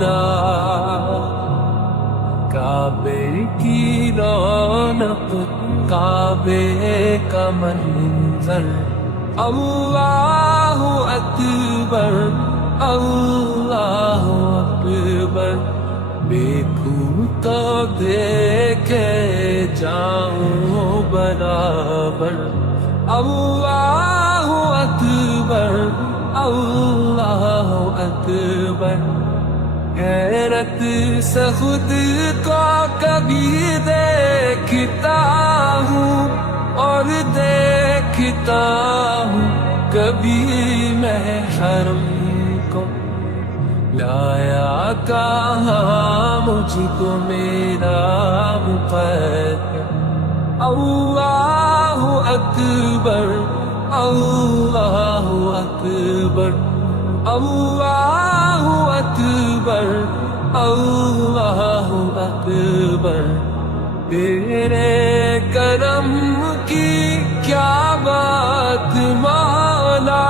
مولا کعبے کی رونق کعبے کا منظر اللہ اکبر اللہ اکبر دیکھوں تو دیکھے جاؤں برابر اللہ اکبر اللہ اکبر غیرت سے خود کو کبھی دیکھتا ہوں اور دیکھتا ہوں کبھی میں حرم کو لایا کہاں مجھ کو میرا مقدر اللہ اکبر اللہ اکبر اللہ اکبر اللہ اکبر تیرے کرم کی کیا بات مولا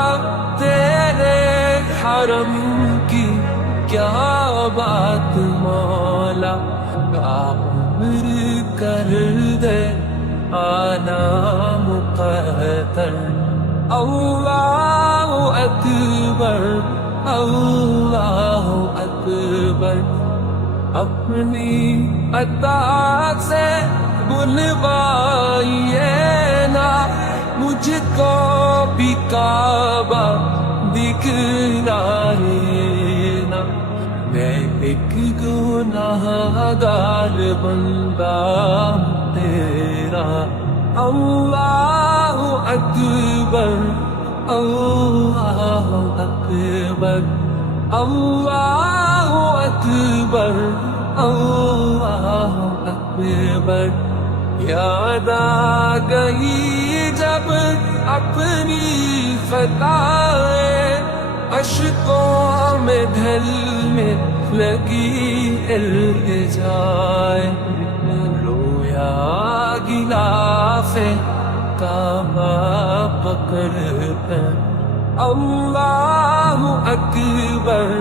تیرے حرم کی کیا بات مولا عمر کر دے آنا مقدر اللہ اکبر اللہ اکبر اپنی عطا سے بلوائیے نا مجھ کو بھی کعبہ دکھلائیے نا میں ایک گناہ گار بندہ تیرا اللہ اکبر اللہ اکبر اللہ اکبر اللہ اکبر یاد آ گئی جب اپنی خطائیں اشکوں میں ڈھلنے لگی التجائیں رویا غلاف کعبہ پکڑ کر اللہ اکبر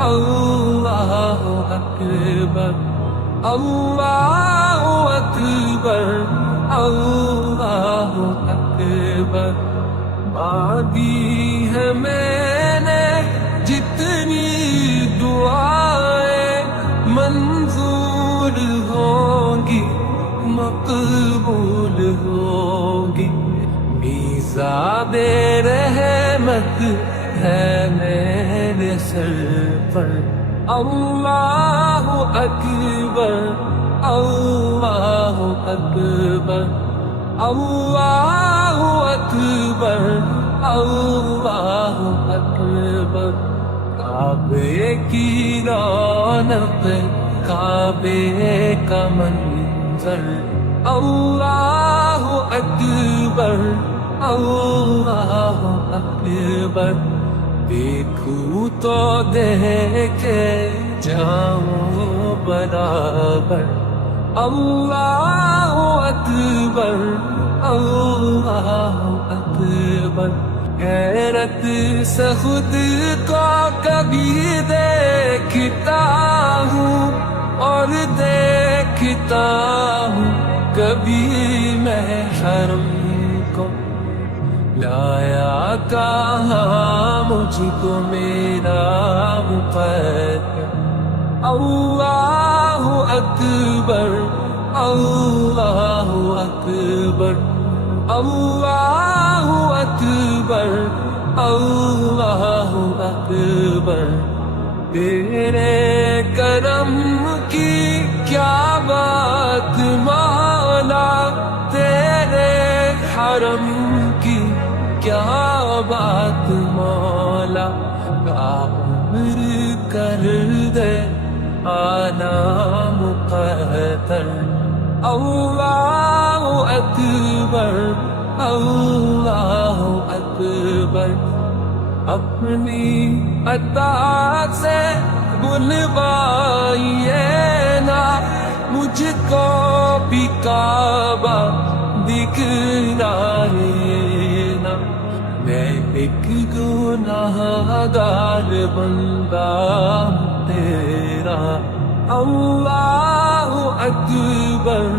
اللہ اکبر اللہ اکبر اللہ اکبر مانگی ہے میں نے جتنی دعائیں منظور ہوں گی مقبول ہوگی میزاب رحمت ہے میرے سر پر اللہ اکبر اللہ اکبر اللہ اکبر اللہ اکبر کعبے کی رونق کعبے کا منظر اللہ اکبر اللہ اکبر دیکھوں تو دیکھے جاؤں برابر اللہ اکبر اللہ اکبر غیرت سے خود کو کبھی دیکھتا ہوں اور دیکھتا ہوں کبھی میں حرم کو لایا کہاں مجھ کو میرا مقدر اللہ اکبر اللہ اکبر اللہ اکبر اللہ اکبر تیرے کرم کی کیا بات مولا تیرے حرم کی کیا بات مولا عمر کر دے آنا مقدر اللہ اکبر اللہ اکبر اپنی عطا سے بلوائیے نا مجھ کو بھی کعبہ دکھلائیے نا میں ایک گناہ گار بندہ تیرا اللہ اکبر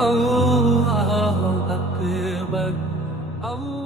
اللہ اکبر اللہ